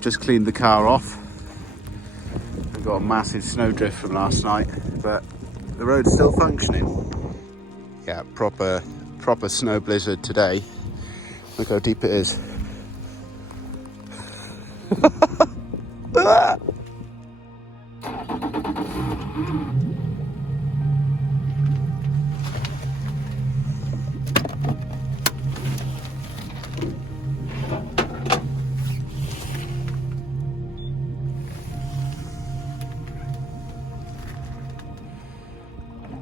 Just cleaned the car off. We've got a massive snowdrift from last night, but the road's still functioning. Yeah, proper snow blizzard today. Look how deep it is.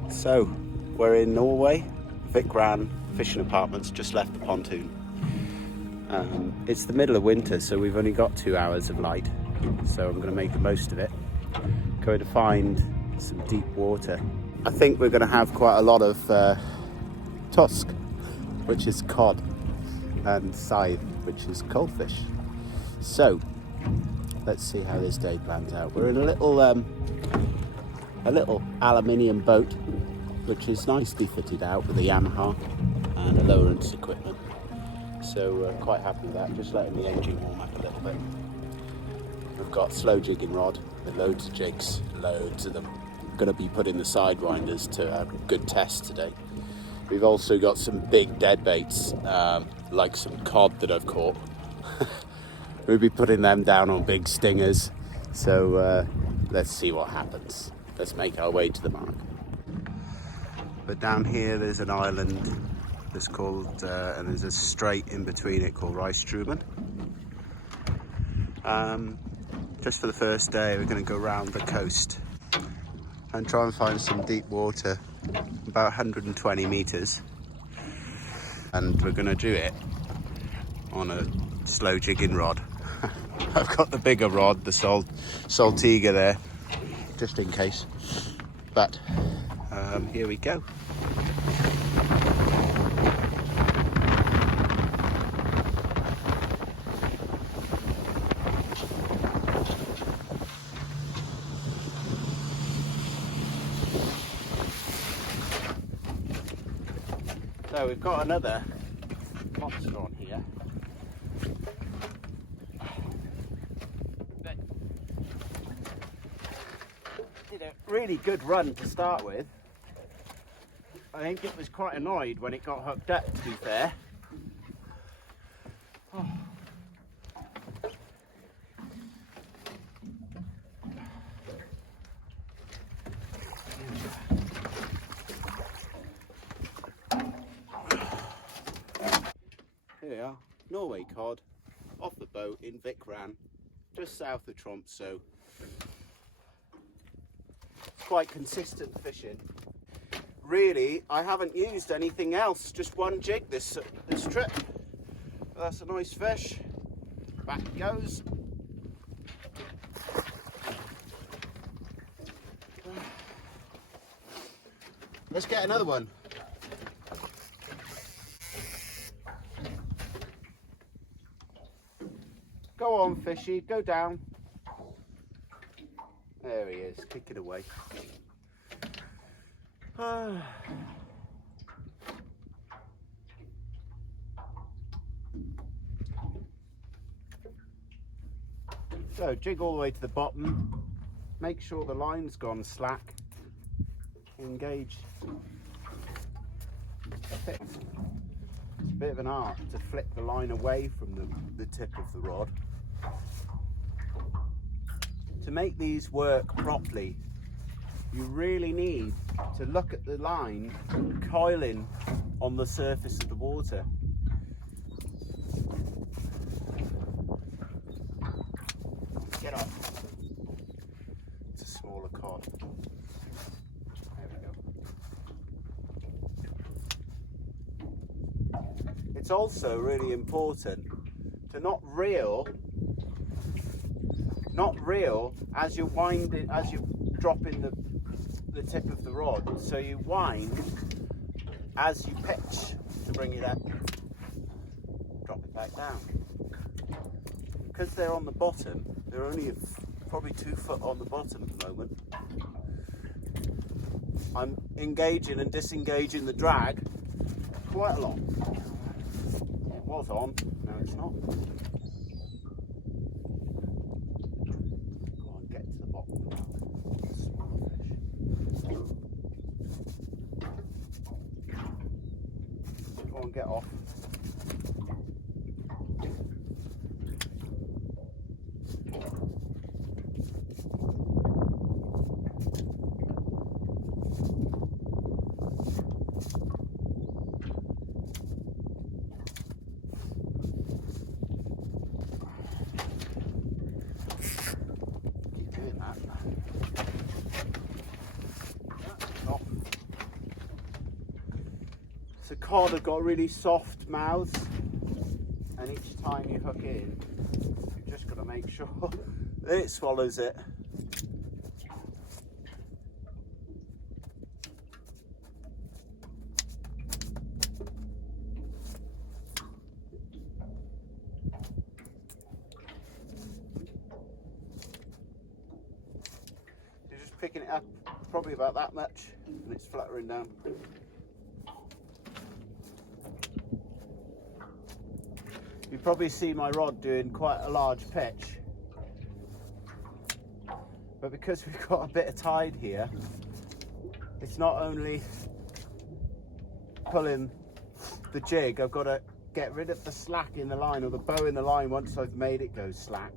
So, we're in Norway, Vikran fishing apartments, just left the pontoon. It's the middle of winter, so we've only got 2 hours of light, so I'm going to make the most of it. Going to find some deep water. I think we're going to have quite a lot of tusk, which is cod, and scythe, which is coalfish. So, let's see how this day plans out. We're in a little aluminium boat, which is nicely fitted out with a Yamaha and a lowerance equipment. So quite happy with that, just letting the engine warm up a little bit. We've got slow jigging rod with loads of jigs, loads of them. Going to be putting the sidewinders to a good test today. We've also got some big dead baits, like some cod that I've caught. We'll be putting them down on big stingers. So let's see what happens. Let's make our way to the mark. But down here there's an island that's called, and there's a strait in between it called Rystraumen. Just for the first day we're going to go round the coast and try and find some deep water, about 120 metres. And we're going to do it on a slow jigging rod. I've got the bigger rod, the Saltiga there, just in case. But here we go. So we've got another monster on here. Did a really good run to start with. I think it was quite annoyed when it got hooked up, to be fair. Oh. Here we are, Norway cod, off the boat in Vikran, just south of Tromso. Quite consistent fishing. Really, I haven't used anything else, just one jig this trip. That's a nice fish. Back it goes. Let's get another one. Go on, fishy, go down. There he is, kicking away. So jig all the way to the bottom, make sure the line's gone slack, engage. It's a bit of an art to flick the line away from the tip of the rod. To make these work properly, you really need to look at the line coiling on the surface of the water. Get off. It's a smaller cod. There we go. It's also really important to not reel as you're winding, as you're dropping the tip of the rod. So you wind as you pitch to bring it up, drop it back down. Because they're on the bottom, they're only probably 2 foot on the bottom at the moment. I'm engaging and disengaging the drag quite a lot. It was on, now it's not. Go on, get to the bottom. Smaller fish. Go on, get off. So cod have got really soft mouths, and each time you hook in, you've just got to make sure that it swallows it. You're just picking it up probably about that much, and it's fluttering down. You probably see my rod doing quite a large pitch, but because we've got a bit of tide here, it's not only pulling the jig, I've got to get rid of the slack in the line, or the bow in the line, once I've made it go slack.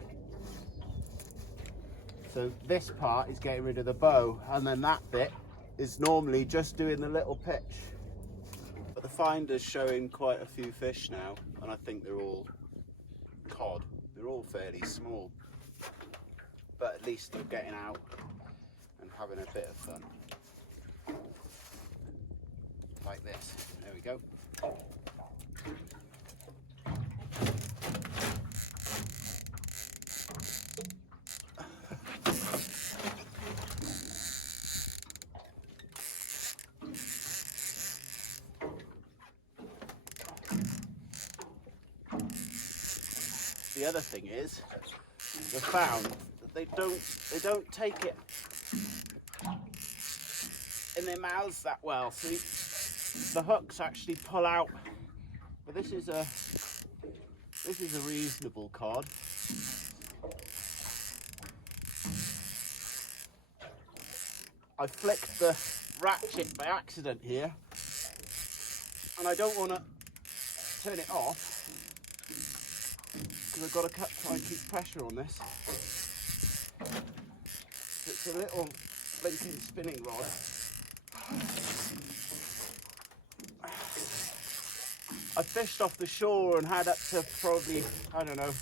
So this part is getting rid of the bow, and then that bit is normally just doing the little pitch. But the finder's showing quite a few fish now, and I think they're all cod. They're all fairly small, but at least they're getting out and having a bit of fun. Like this. There we go. The other thing is, we've found that they don't take it in their mouths that well. See, the hooks actually pull out. But this is a reasonable cod. I flicked the ratchet by accident here, and I don't want to turn it off, because I've got to try and keep pressure on this. It's a little blinking spinning rod. I fished off the shore and had up to probably, I don't know,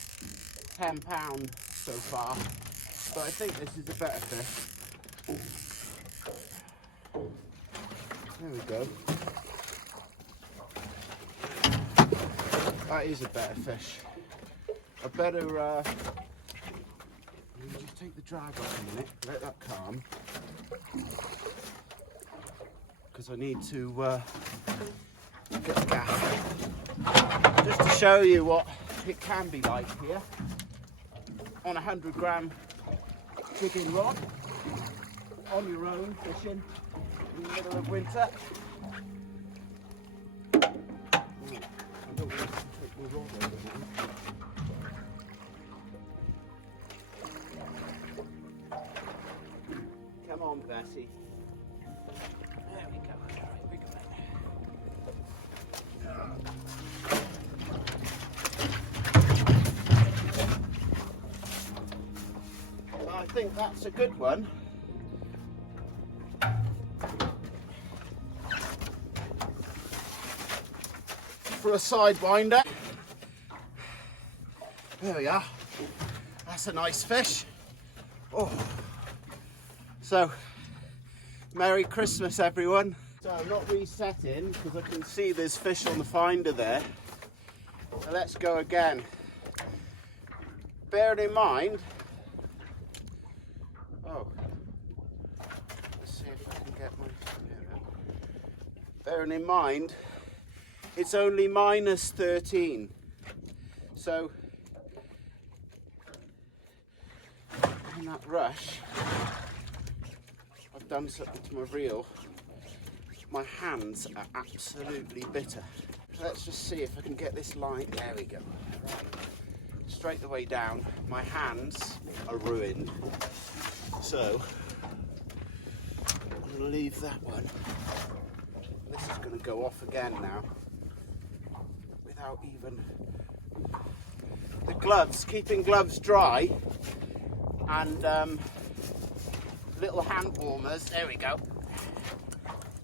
10 pound so far, but I think this is a better fish. There we go. That is a better fish. I better let me just take the drag off a minute, let that calm, because I need to get the gaff. Just to show you what it can be like here on a 100-gram jigging rod, on your own, fishing in the middle of winter. I don't want to take my rod over now. on, Bessie. There we go. Right, we got it. I think that's a good one. For a sidewinder. There we are. That's a nice fish. Oh. So, Merry Christmas everyone. So I'm not resetting because I can see there's fish on the finder there. So let's go again. Bearing in mind, let's see if I can get my, bearing in mind, it's only minus 13. So, in that rush, I've done something to my reel. My hands are absolutely bitter. Let's just see if I can get this line. There we go. Right. Straight the way down. My hands are ruined. So, I'm going to leave that one. This is going to go off again now. Without even... The gloves, keeping gloves dry. And little hand warmers. There we go.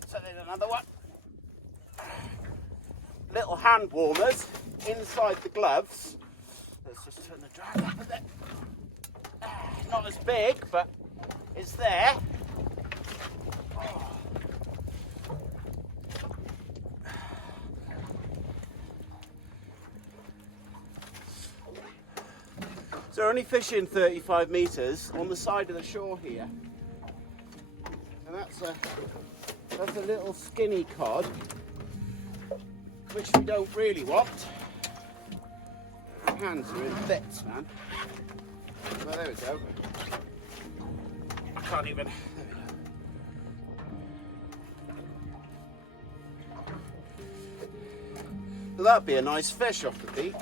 So there's another one. Little hand warmers inside the gloves. Let's just turn the drag up a bit. Not as big, but it's there. So we're only fishing 35 metres on the side of the shore here. And that's a little skinny cod, which we don't really want. My hands are in bits, man. Well, there we go. I can't even. There we go. So that'd be a nice fish off the beach.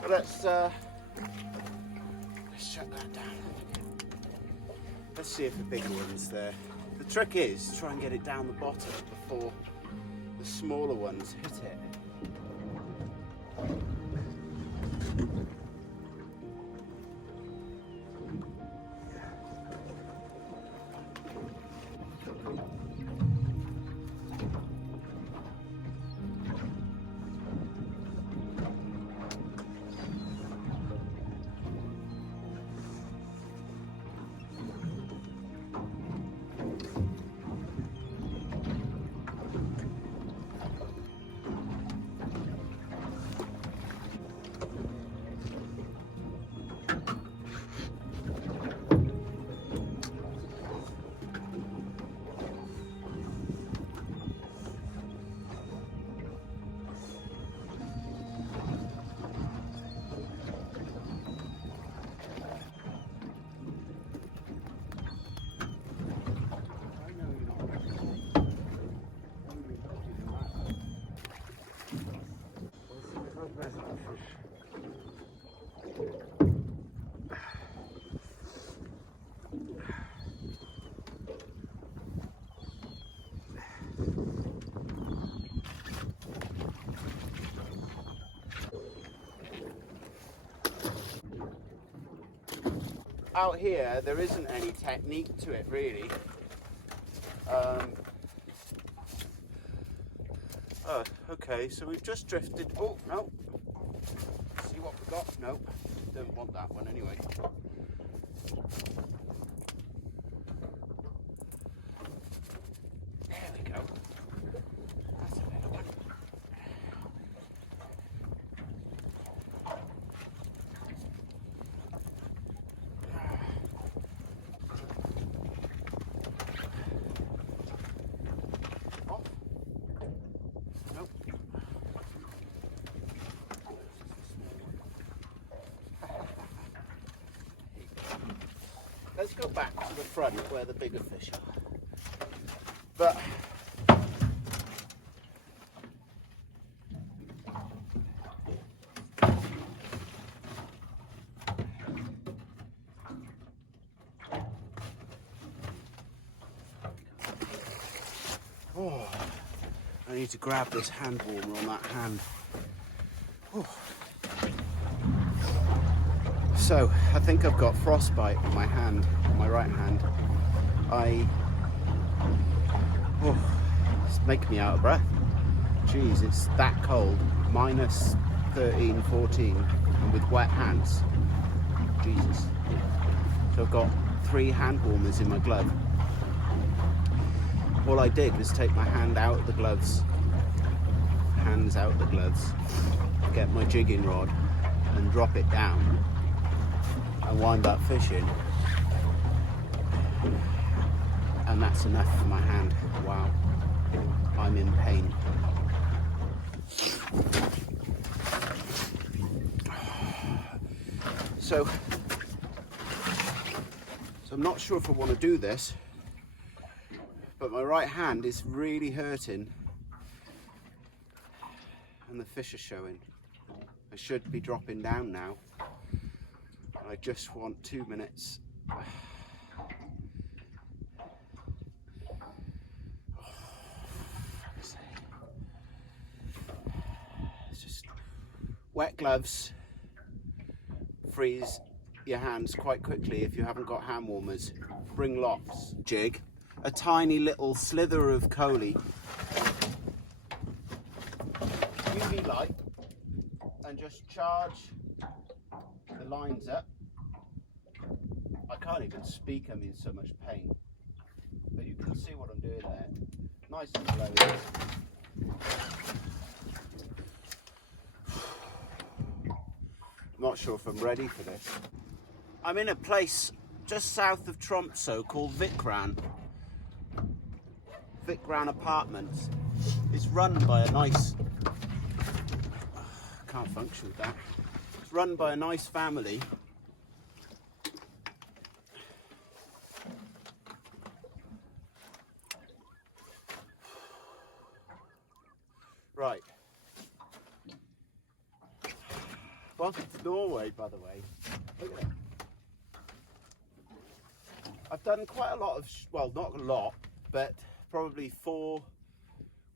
But let's shut that down. Let's see if the bigger one's there. The trick is try and get it down the bottom before the smaller ones hit it. Out here, there isn't any technique to it really. Oh, okay, so we've just drifted. Oh, no. See what we got? No, don't want that one anyway. There we go. That's a better one. Let's go back to the front where the bigger fish are. But Oh, I need to grab this hand warmer on that hand. Oh. So, I think I've got frostbite on my hand, my right hand. It's making me out of breath. Jeez, it's that cold. Minus 13, 14, and with wet hands. Jesus. So I've got 3 hand warmers in my glove. All I did was take my hand out of the gloves, hands out of the gloves, get my jigging rod and drop it down and wind up fishing. And that's enough for my hand. Wow, I'm in pain. So I'm not sure if I want to do this, but my right hand is really hurting and the fish are showing. I should be dropping down now. I just want 2 minutes. It's just wet gloves freeze your hands quite quickly if you haven't got hand warmers. Bring lots. Jig a tiny little slither of coley, UV light, and just charge the lines up. I can't even speak, I'm in so much pain. But you can see what I'm doing there. Nice and slow. I'm not sure if I'm ready for this. I'm in a place just south of Tromso called Vikran. Vikran Apartments. It's run by a nice... I can't function with that. It's run by a nice family. Right. Welcome to Norway, by the way. Look at that. I've done quite a lot of, well, not a lot, but probably 4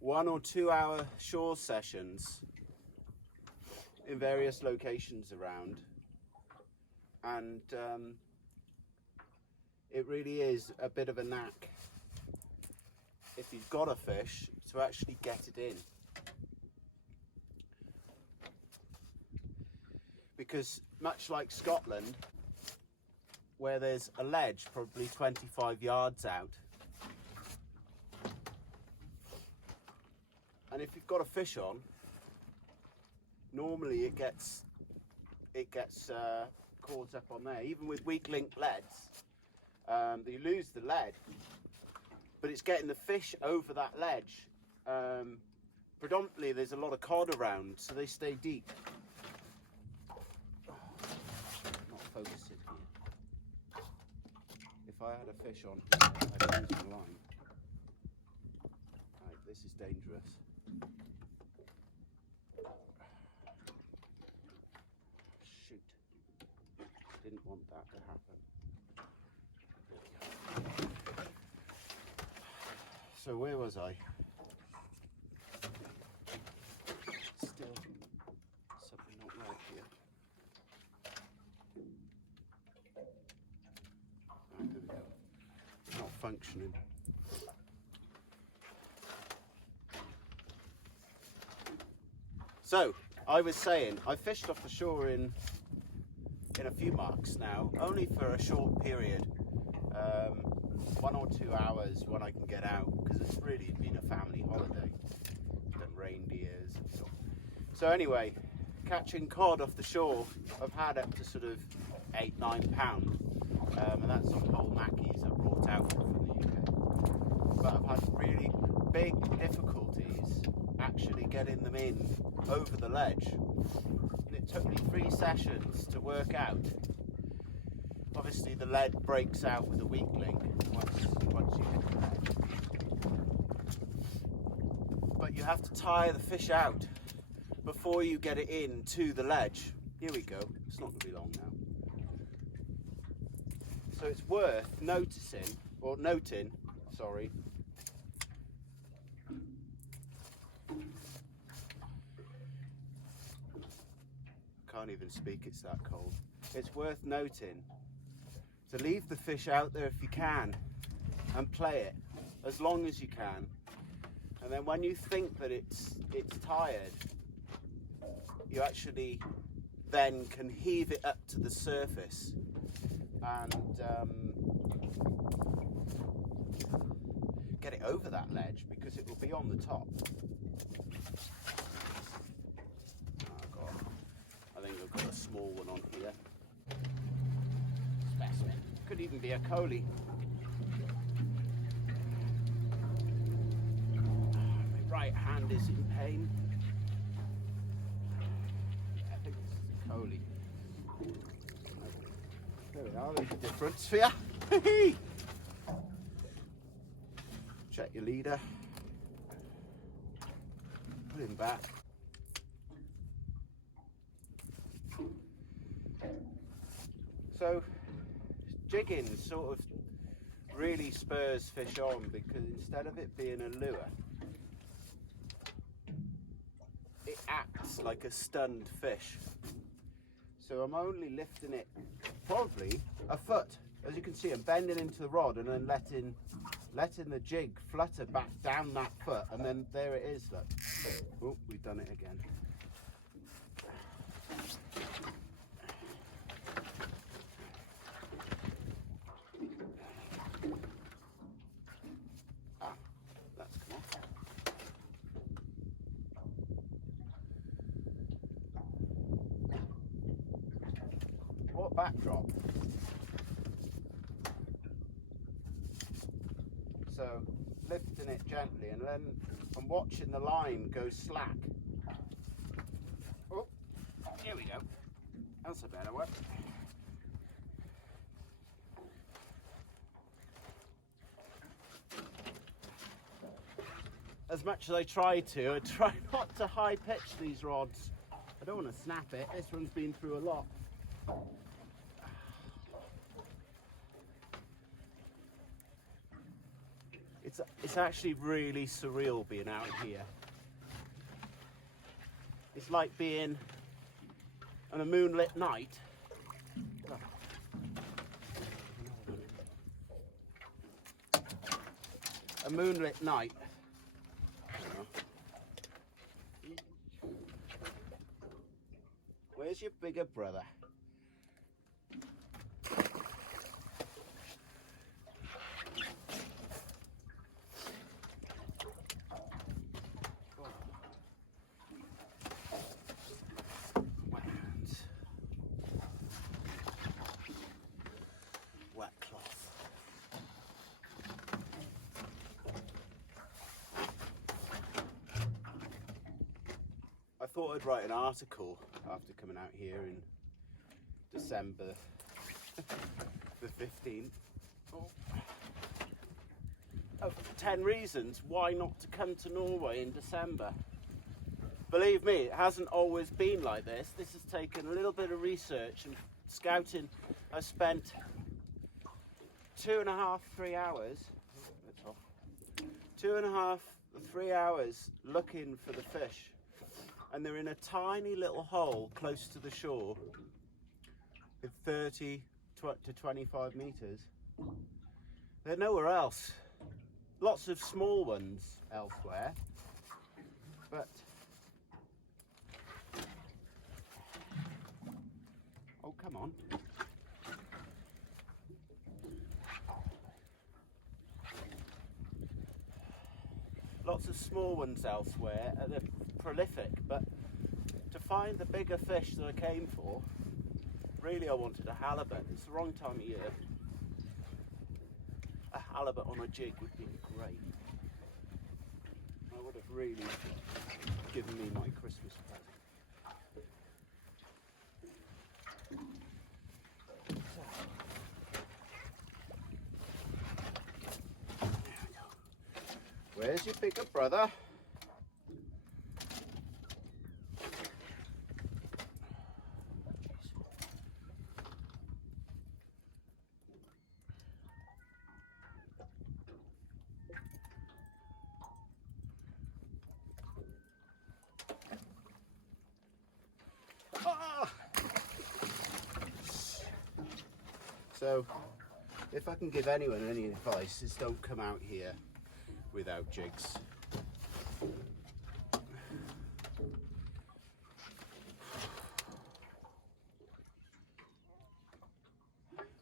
1 or 2 hour shore sessions in various locations around. And it really is a bit of a knack, if you've got a fish, to actually get it in. Because much like Scotland, where there's a ledge probably 25 yards out, and if you've got a fish on, normally it gets caught up on there. Even with weak link leads, you lose the lead, but it's getting the fish over that ledge. Predominantly there's a lot of cod around, so they stay deep. Not focusing here. If I had a fish on here, I'd use the line. Right, this is dangerous. Shoot. Didn't want that to happen. So where was I? Still something not right here. Right, there we go. It's not functioning. So, I was saying, I fished off the shore in a few marks now, only for a short period, 1 or 2 hours when I can get out, because it's really been a family holiday. Done reindeers and stuff. So anyway, catching cod off the shore, I've had up to sort of 8-9 pounds, and that's on whole mackies I brought out from the UK. But I've had really big difficulties actually getting them in over the ledge, and it took me 3 sessions to work out. Obviously the lead breaks out with a weak link once you hit the ledge, but you have to tire the fish out before you get it in to the ledge. Here we go, it's not going to be long now. So it's worth noting, can't even speak, it's that cold. It's worth noting to leave the fish out there if you can and play it as long as you can. And then when you think that it's tired, you actually then can heave it up to the surface and get it over that ledge, because it will be on the top. I think I've got a small one on here. Specimen. Could even be a coley. My right hand is in pain. I think this is a coley. There we are, there's a difference for you. Check your leader. Put him back. So jigging sort of really spurs fish on, because instead of it being a lure, it acts like a stunned fish. So I'm only lifting it probably a foot. As you can see, I'm bending into the rod and then letting the jig flutter back down that foot, and then there it is, look. Oh, we've done it again. That's come off. What backdrop. So lifting it gently, and then I'm watching the line go slack. Oh, here we go. That's a better one. As much as I try not to high pitch these rods. I don't want to snap it. This one's been through a lot. It's actually really surreal being out here. It's like being on a moonlit night. A moonlit night. Where's your bigger brother? Wet hands. Wet cloth. I thought I'd write an article after coming out here in December the 15th. Of 10 reasons why not to come to Norway in December. Believe me, it hasn't always been like this. This has taken a little bit of research and scouting. I spent 2.5, 3 hours. That's off. 2.5, 3 hours looking for the fish. And they're in a tiny little hole close to the shore with 30 to 25 meters. They're nowhere else. Lots of small ones elsewhere, but oh, come on. Lots of small ones elsewhere, and they're prolific, but to find the bigger fish that I came for, really I wanted a halibut. It's the wrong time of year. A halibut on a jig would be great. I would have really given me my Christmas present. Where's your bigger brother? Ah! So if I can give anyone any advice, is don't come out here without jigs.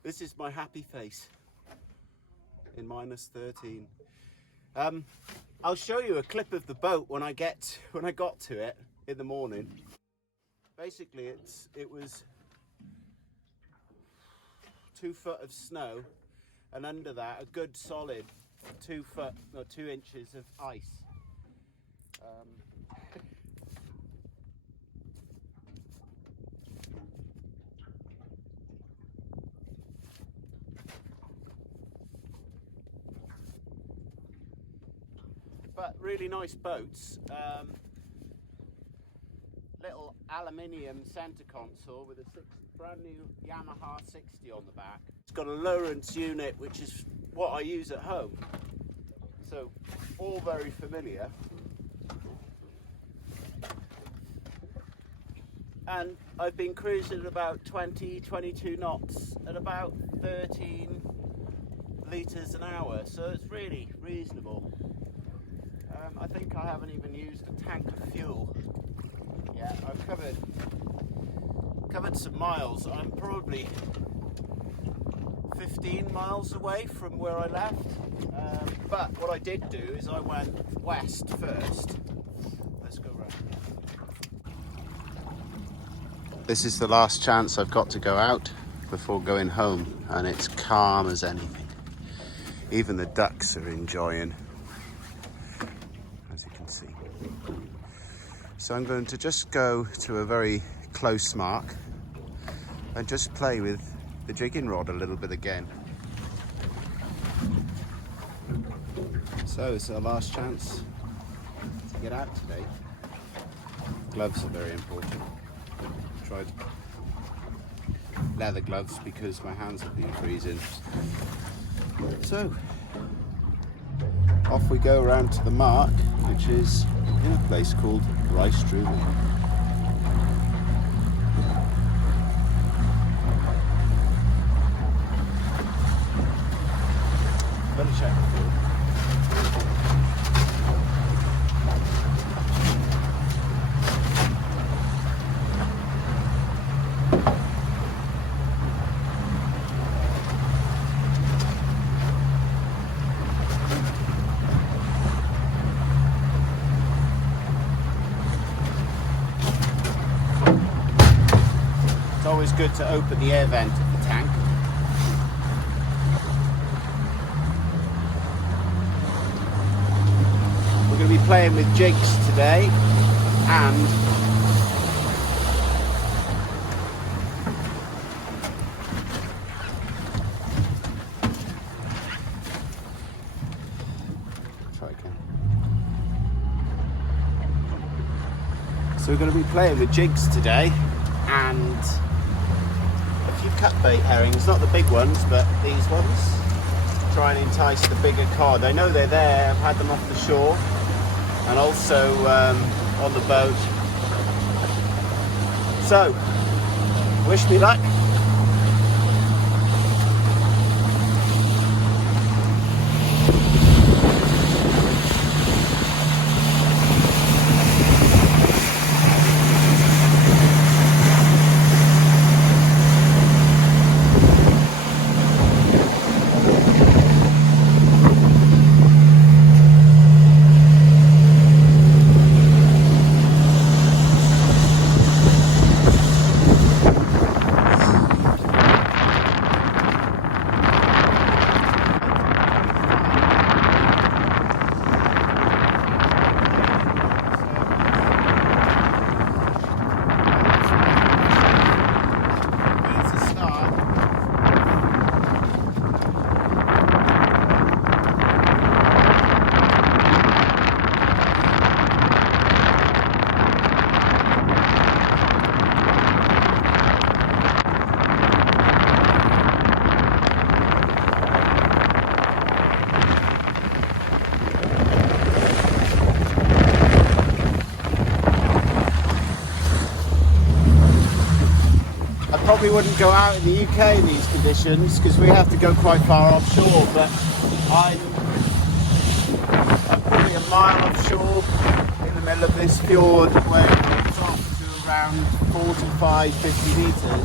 This is my happy face in -13. I'll show you a clip of the boat when I got to it in the morning. Basically, it was 2 foot of snow, and under that a good solid 2 foot or 2 inches of ice. But really nice boats. Little aluminium center console with a brand new Yamaha 60 on the back. It's got a Lowrance unit, which is what I use at home. So all very familiar. And I've been cruising at about 22 knots at about 13 litres an hour. So it's really reasonable. I think I haven't even used a tank of fuel yet. I've covered some miles. I'm probably 15 miles away from where I left. But what I did do is I went west first. Let's go round. This is the last chance I've got to go out before going home, and it's calm as anything. Even the ducks are enjoying, as you can see. So I'm going to just go to a very close mark and just play with the jigging rod a little bit again. So it's our last chance to get out today. Gloves are very important. Tried leather gloves because my hands have been freezing. So off we go around to the mark, which is in a place called Rystraumen. Better check the field. Always good to open the air vent of the tank. We're going to be playing with jigs today, and so we're going to be playing with jigs today, and a few cut bait herrings, not the big ones, but these ones. Try and entice the bigger cod. I know they're there. I've had them off the shore and also on the boat. So, wish me luck. Probably wouldn't go out in the UK in these conditions because we have to go quite far offshore, but I'm probably a mile offshore in the middle of this fjord where it gets off to around 45-50 metres.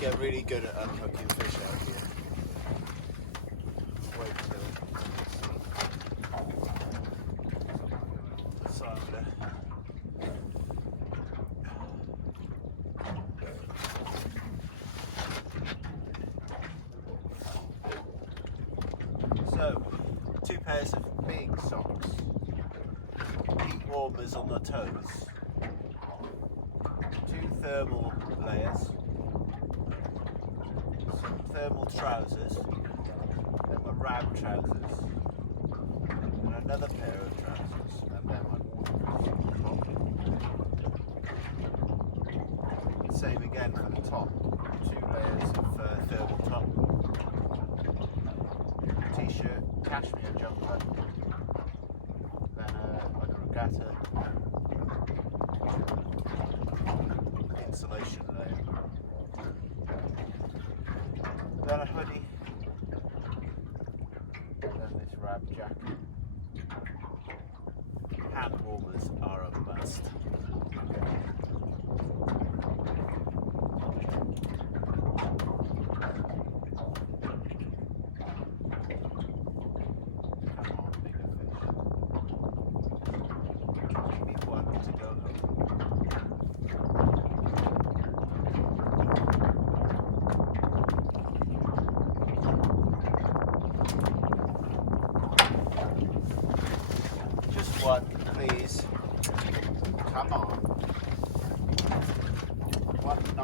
Get really good at unhooking fish out here. Wait till cylinder. So, 2 pairs of big socks, heat warmers on the toes, 2 thermal layers, thermal trousers, then my rab trousers, and another pair of trousers, and then my waterproof top. Same again for the top, 2 layers of thermal top, t-shirt, cashmere jumper, then like a regatta insulation layer. Then a hoodie, then this rab jacket. Hand warmers are a must. Come on, bigger fish. Give me one to go home.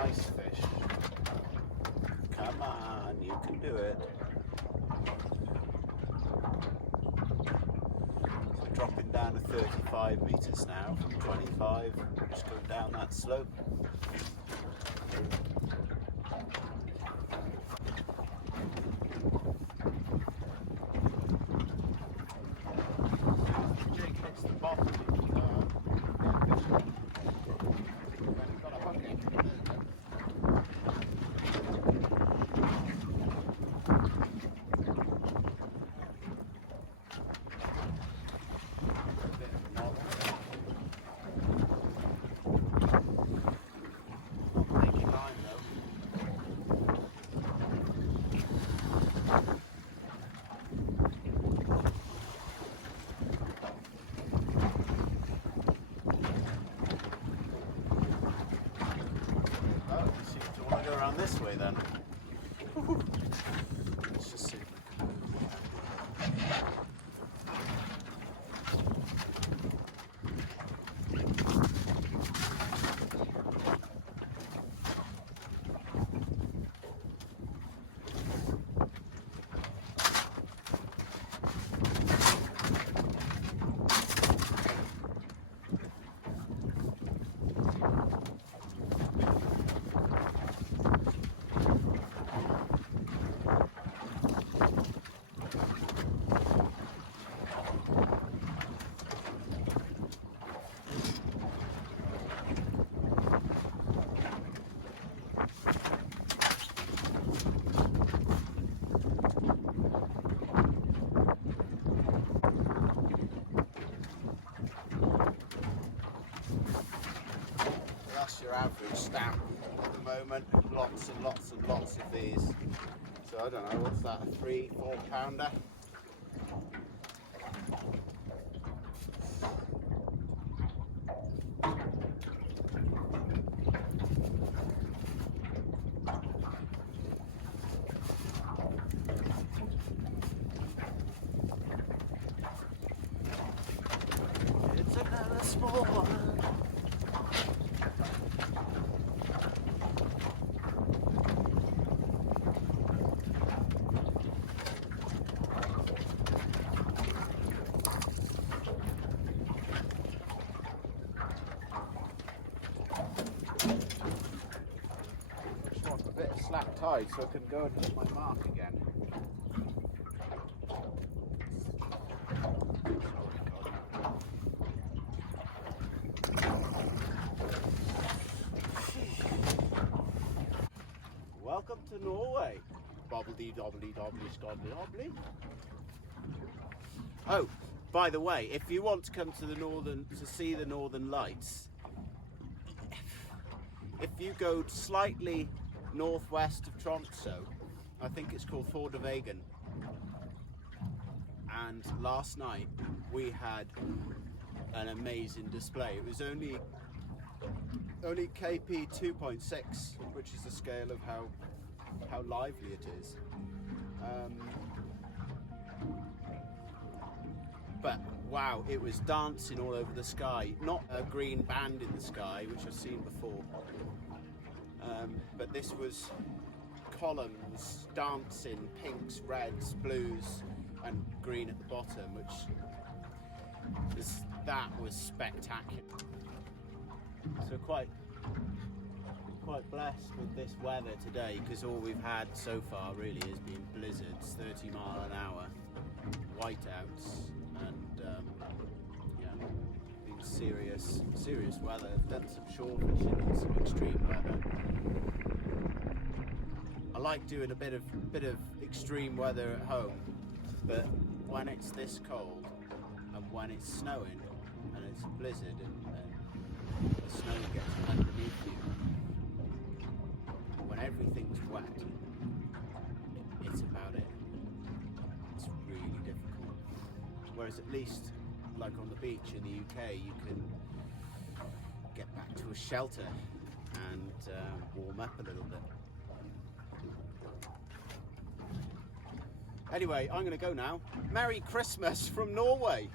nice fish. Come on, you can do it. So dropping down to 35 metres now from 25. Just going down that slope. Jig hits the bottom. Around this way then. Let's just see. That's your average stamp at the moment. Lots and lots and lots of these. So I don't know, what's that, a 3-4 pounder? It's another small one. Slack tide so I can go and hit my mark again. Welcome to Norway. Bobbledy dobbly dobbly scobbly dobbly. Oh, by the way, if you want to come to see the Northern Lights, if you go slightly northwest of Tromso, I think it's called Vikran, and last night we had an amazing display. It was only KP 2.6, which is the scale of how lively it is. But wow, it was dancing all over the sky. Not a green band in the sky, which I've seen before. But this was columns dancing, pinks, reds, blues and green at the bottom, that was spectacular. So quite blessed with this weather today, because all we've had so far really has been blizzards, 30 mile an hour, whiteouts, and yeah, been serious weather. I've done some shore fishing in some extreme weather. I like doing a bit of extreme weather at home, but when it's this cold and when it's snowing and it's a blizzard and the snow gets underneath you, when everything's wet, it's about it. It's really difficult. Whereas at least, like on the beach in the UK, you can get back to a shelter and warm up a little bit. Anyway, I'm going to go now. Merry Christmas from Norway!